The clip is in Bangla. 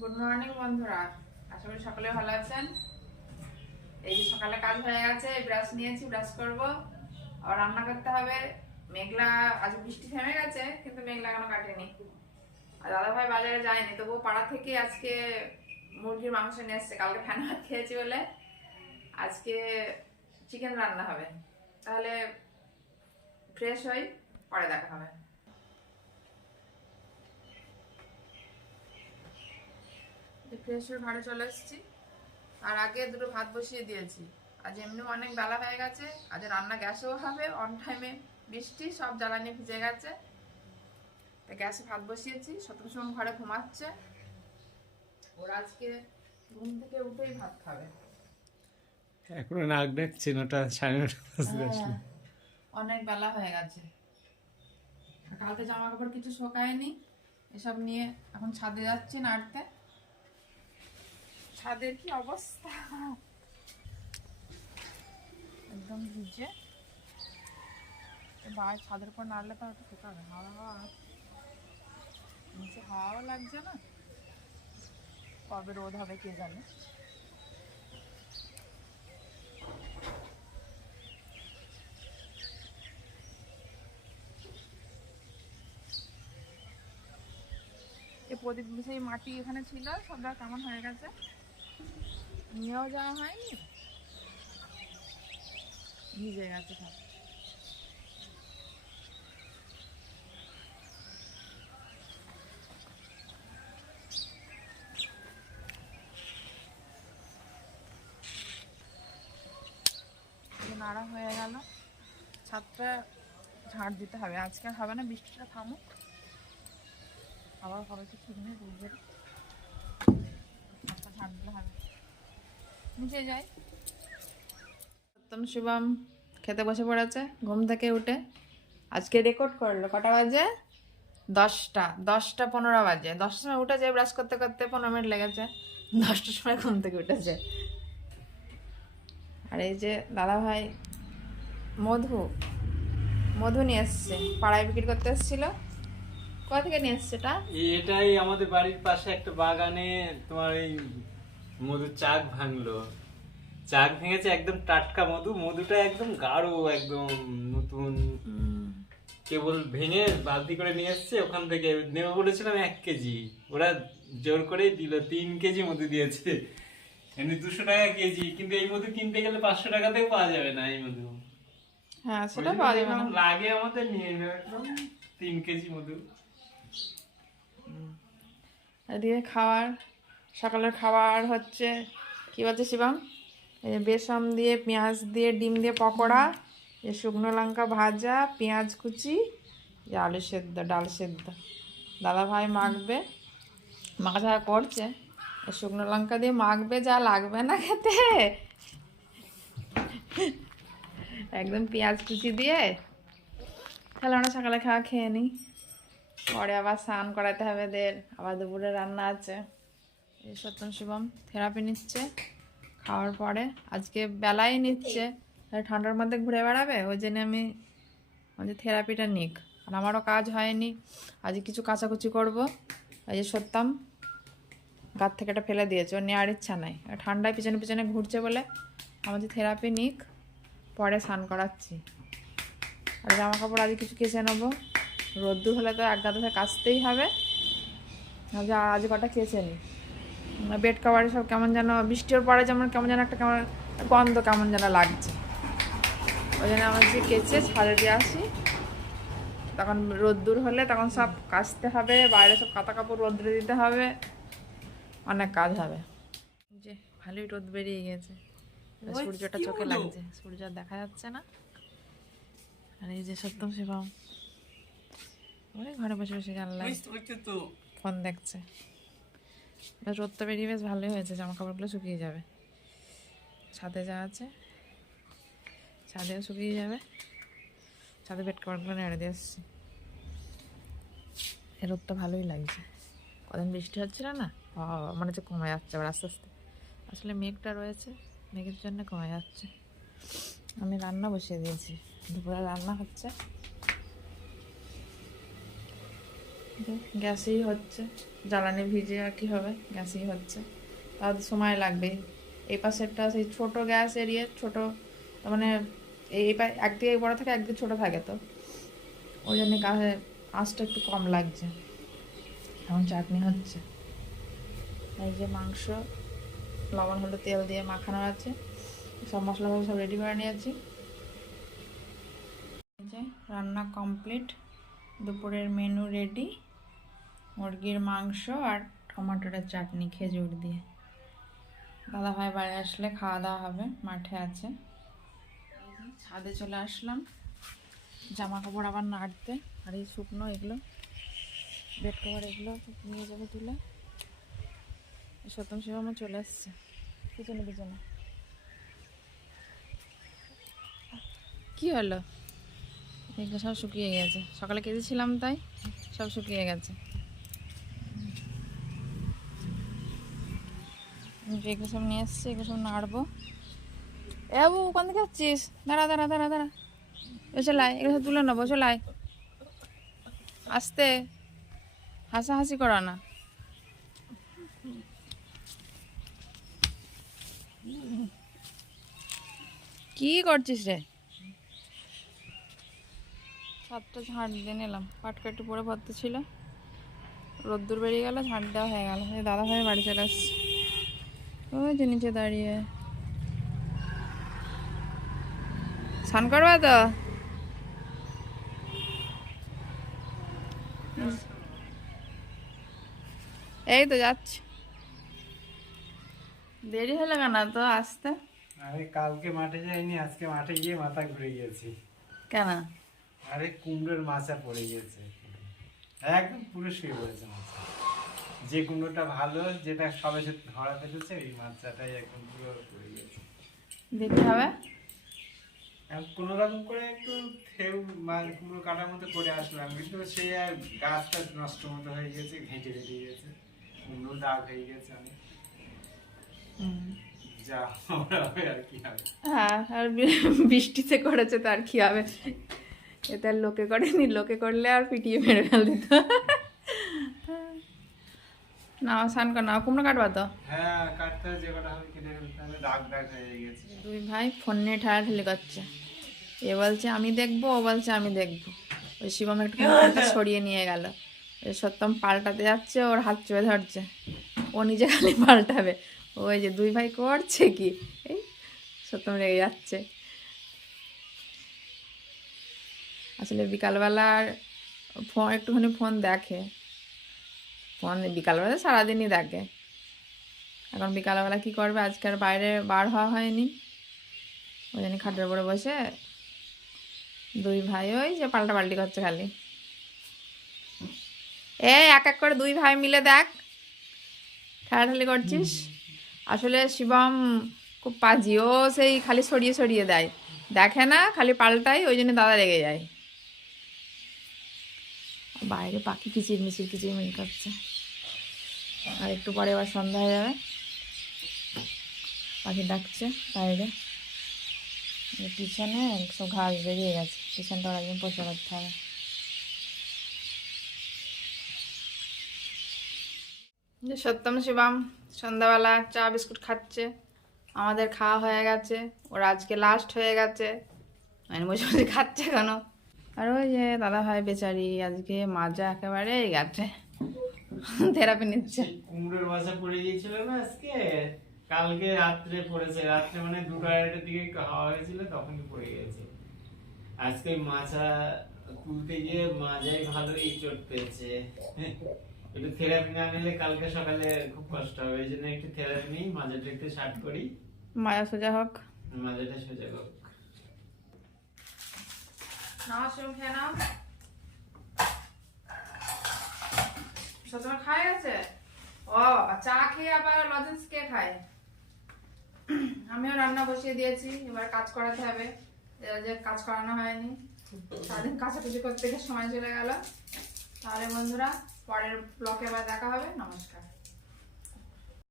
গুড মর্নিং বন্ধুরা, আশা করি সকলে ভালো আছেন। এই যে সকালে কাজ হয়ে গেছে, ব্রাশ নিয়েছি, ব্রাশ করব, আর রান্না করতে হবে। মেঘলা, আজ বৃষ্টি থেমে গেছে কিন্তু মেঘলা এখনো কাটেনি। আর দাদা ভাই বাজারে যায়নি, তবুও পাড়া থেকে আজকে মুরগির মাংস নিয়ে এসছে। কালকে ফ্যান ভাত খেয়েছি বলে আজকে চিকেন রান্না হবে। তাহলে ফ্রেশ হই, পরে দেখা হবে। ফ্রেশ হয়ে ঘরে চলে এসেছি, আর আগে দুটো ভাত বসিয়ে দিয়েছি। আজ এমনি অনেক বেলা হয়ে গেছে, আজ রান্না গ্যাসেও হবে অন টাইমে। বৃষ্টি, সব জ্বালানি ভিজে গেছে, তাই গ্যাসে ভাত বসিয়েছি। সতেরো সময় ঘরে ঘুমাচ্ছে, ওরা আজকে ঘুম থেকে উঠেই ভাত খাবে। এখনো নাক ডাকছে, 9টা 9:30 বাজতে আসলে। অনেক বেলা হয়ে গেছে। কালকে জামা কাপড় কিছু শোকায়নি, এসব নিয়ে এখন ছাদে যাচ্ছি নাড়তে। ছাদের কি অবস্থা, একদম ভিজে। বাইরে ছাদের উপর নাড়লে তো একটু শুকাবে। হাওয়া নিচে হাওয়াও লাগছে না, কবে রোদ হবে কে জানে। এই প্রদীপ, সেই মাটি এখানে ছিল, সবটা কেমন হয়ে গেছে, নিয়েও যাওয়া হয়নি, ভিজে গেছে সব। নাড়া হয়ে গেল, ছাদটা ঝাড় দিতে হবে। আজকে আর হবে না, বৃষ্টিটা থামুক, আবার হবে কি ঠিক নেই। রোদের ছাদটা ঝাড় দিতে হবে। নিচে যাই। সত্যম শুভম খেতে বসে পড়েছে ঘুম থেকে উঠে। আজকে রেকর্ড করলো, কটা বাজে? 10টা 15 বাজে। 10টার সময় উঠেছে, ব্রাশ করতে করতে 15 মিনিট লেগেছে। 10টার সময় ঘুম থেকে উঠেছে। আর এই যে দাদা ভাই মধু মধু নিয়ে এসছে, পাড়ায় বিক্রি করতে এসেছিল। কোথা থেকে নিয়ে এসছে এটা? এটাই আমাদের বাড়ির পাশে একটা বাগানে তোমার এই মধুর চাক ভাঙলো। চাক ভেঙেছে, একদম টাটকা মধু। মধুটা একদম গাঢ়, একদম নতুন। কেবল ভেঙে বালতি করে নিয়ে এসছে। ওখান থেকে নেবো বলেছিলাম 1 কেজি, ওরা জোর করেই দিল 3 কেজি মধু দিয়েছে। এমনি 200 টাকা কেজি, কিন্তু এই মধু কিনতে গেলে 500 টাকাতেও পাওয়া যাবে না এই মধু। হ্যাঁ, সেটা পাওয়া যাবে না। লাগে আমাদের নিয়ে একদম 3 কেজি মধু। এদিকে খাবার, সকালের খাবার হচ্ছে কি বলছে শিবম, এই যে বেসম দিয়ে, পেঁয়াজ দিয়ে, ডিম দিয়ে পকোড়া, এই শুকনো লঙ্কা ভাজা, পেঁয়াজ কুচি, যে আলু সেদ্ধ, ডাল সেদ্ধ। দাদা ভাই মাখবে, মাখা করছে। শুকনো লঙ্কা দিয়ে মাখবে, যা লাগবে না খেতে। একদম পেঁয়াজ কুচি দিয়ে। তাহলে আমরা সকালে খাওয়া খেয়ে নিই, পরে আবার স্নান করাতে হবে দের, আবার দুপুরে রান্না আছে। এই সত্যম শিবম থেরাপি নিচ্ছে খাওয়ার পরে। আজকে বেলায় নিচ্ছে, ঠান্ডার মধ্যে ঘুরে বেড়াবে, ওই জন্য আমি থেরাপিটা নিক। আর আমারও কাজ হয়নি, আজকে কিছু কাচাকুচি করবো। এই যে সত্যম গাছ থেকে এটা ফেলে দিয়েছে, ওর নেওয়ার ইচ্ছা নাই। ঠান্ডায় পিছনে পিছনে ঘুরছে বলে আমাদের থেরাপি নিক, পরে স্নান করাচ্ছি। আর জামা কাপড় আজকে কিছু কেচে নেবো, রোদ্দুর হলে তো এক গাদা কাচতেই হবে। আজ কটা কেচে নিই। বেড কাভারে সব কেমন যেন, বৃষ্টির পরে যেমন কেমন যেন একটা কেমন গন্ধ কেমন যেন লাগছে। ওই জন্য আমার যে কেচে ছাদে দিয়ে আসি, তখন রোদ্দুর হলে তখন সব কাচতে হবে, বাইরে সব কাঁথা কাপড় রোদ্রে দিতে হবে, অনেক কাজ হবে। যে ভালোই রোদ বেরিয়ে গেছে, সূর্যটা চোখে লাগছে, সূর্য দেখা যাচ্ছে না। আর এই যে সত্যম শিবম ওই ঘরে বসে বসে জানলায় ফোন দেখছে। রোদটা বেরিয়ে বেশ ভালোই হয়েছে, জামা কাপড়গুলো শুকিয়ে যাবে। ছাদে যা আছে ছাদেও শুকিয়ে যাবে। ছাদে বেড কাভারগুলো নেড়ে দিয়ে এসছি। এই রোদটা ভালোই লাগছে। কদিন বৃষ্টি হচ্ছিল না, মনে হচ্ছে কমে যাচ্ছে আবার আস্তে আস্তে। আসলে মেঘটা রয়েছে, মেঘের জন্য কমে যাচ্ছে। আমি রান্না বসিয়ে দিয়েছি, দুপুরে রান্না হচ্ছে। গ্যাসেই হচ্ছে, জ্বালানি ভিজে আর কি হবে, গ্যাসেই হচ্ছে, তাও তো সময় লাগবে। এই পাশেরটা সেই ছোট গ্যাস এরিয়ে ছোট, তার মানে একদিকে বড় থাকে একদিকে ছোট থাকে, তো ওই জন্য আঁচটা একটু কম লাগছে। এখন চাটনি হচ্ছে, এই যে মাংস লবণ হলুদ তেল দিয়ে মাখানো আছে, সব মশলা সব রেডি করে নিয়েছি। এই যে রান্না কমপ্লিট, দুপুরের মেনু রেডি, মুরগির মাংস আর টমেটোর চাটনি খেজুর দিয়ে। দাদা ভাই বাড়ি আসলে খাওয়া দাওয়া হবে, মাঠে আছে। ছাদে চলে আসলাম জামা কাপড় আবার নাড়তে, আর এই শুকনো এগুলো বেড কভার এগুলো নিয়ে যাবে তুলে। সত্যম শিবমও চলে এসছে পিছনে পিছনে। কি হলো? এগুলো সব শুকিয়ে গেছে, সকালে কেঁদেছিলাম তাই সব শুকিয়ে গেছে। এগুলো সব নিয়ে এসছি, এগুলো সব নাড়বো। এ বাবু কোন দিকে যাচ্ছিস? দাঁড়া দাঁড়া দাঁড়া দাঁড়া, বসে লাই, এগুলো সব তুলে নেবো, বসে লাই, আস্তে, হাসাহাসি করা না। কি করছিস রে? ছাদটা ঝাঁট দিয়ে নিলাম, পাটকাটি পরে ভর্তি ছিল, রোদ্দুর বেরিয়ে গেল, ঝাঁট দেওয়া হয়ে গেল। এই দাদা ভাই বাড়ি চলে আসছে, ওই যে নিচে দাঁড়িয়ে। স্নান করবা তো? এই তো যাচ্ছি। দেরি হলো কেন তো আসতে? আরে কালকে মাঠে যাইনি, আজকে মাঠে গিয়ে মাথা ঘুরে গিয়েছি। কেন? আরে কুমড়োর মাচা পড়ে গিয়েছে, একদম পুরো শুয়ে পড়েছে মাছা। যে কুমড়োটা ভালো, যেটা সবে ধরা ফেলেছে, ওই মাছটাই একদম পুরো পড়ে গেছে। দেখতে হবে কোনো রকম করে একটু থেউ কুমড়ো কাটার মতো করে আসলাম, কিন্তু সে আর গাছটা নষ্ট মতো হয়ে গেছে, ঘেঁটে ঘেঁটে গেছে, কুমড়ো দাগ হয়ে গেছে অনেক। যা হবে আর কি হবে। হ্যাঁ, আর বৃষ্টিতে করেছে তো আর কি হবে, এটা আর লোকে করেনি, লোকে করলে আর পিটিয়ে মেরে ফেল দিত। না স্নান কর, না কুমড়ো কাটবা তো? হ্যাঁ কাটতে হবে, যে কটা হবে কেটে ফেলতে হবে, দাগ দাগ হয়ে গেছে। দুই ভাই ফোন নিয়ে ঠেলাঠেলি করছে, এ বলছে আমি দেখবো, ও বলছে আমি দেখবো। ওই শিবম একটু ফোনটা সরিয়ে নিয়ে গেল, ওই সত্যম পাল্টাতে যাচ্ছে, ওর হাত চেপে ধরছে, ও নিজে খালি পাল্টাবে। ওই যে দুই ভাই করছে কি, এই সত্যম রেগে যাচ্ছে। আসলে বিকালবেলার ফোন একটুখানি ফোন দেখে, ফোন বিকালবেলা সারাদিনই দেখে। এখন বিকালবেলা কি করবে, আজকে আর বাইরে বার হওয়া হয়নি, ওই জন্য খাটের উপরে বসে দুই ভাই ওই যে পাল্টাপাল্টি করছে খালি। এই এক এক করে দুই ভাই মিলে দেখ ঠেলাঠেলি করছিস। আসলে শিবম খুব পাজি, ও সেই খালি সরিয়ে সরিয়ে দেয়, দেখে না, খালি পাল্টাই, ওই জন্য দাদা রেগে যায়। বাইরে পাখি কিচিরমিচির করছে, আর একটু পরে আবার সন্ধ্যা হয়ে যাবে, পাখি ডাকছে বাইরে। পিছনে সব ঘাস বেরিয়ে গেছে, পিছনটা ওর একদিন পরিষ্কার করতে হবে। যে সত্যম শিবম সন্ধ্যাবেলা চা বিস্কুট খাচ্ছে, আমাদের খাওয়া হয়ে গেছে, ওর আজকে লাস্ট হয়ে গেছে, মানে বসে বসে খাচ্ছে কেন। আর ওই যে দাদা ভাই বেচারি আজকে মাজা একেবারে গেছে, থেরাপি নিচ্ছে। কুমড়োর মাচা পড়ে গিয়েছিল না আজকে, কালকে রাত্রে পড়েছে, রাত্রে মানে 2টা-2:30টার দিকে খাওয়া হয়েছিল, তখনই পড়ে গেছে। আজকে মাছা তুলতে গিয়ে মাজায় ভালোই চোট পেয়েছে। একটু থেরাপি না নিলে কালকে সকালে খুব কষ্ট হবে, এই জন্য একটু থেরাপি নিই, মাজাটা একটু শার্ট করি, মায়া সোজা হোক, মাজাটা সোজা হোক। নাও শিবম খেয়ে নাও। সত্যমা খায় গেছে, ও চা খেয়ে আবার লজেন্স কে খায়। আমিও রান্না বসিয়ে দিয়েছি, এবার কাজ করাতে হবে, যে কাজ করানো হয়নি, সারাদিন কাছাকাছি করতে গিয়ে সময় চলে গেল। তাহলে বন্ধুরা পরের ব্লকে আবার দেখা হবে, নমস্কার।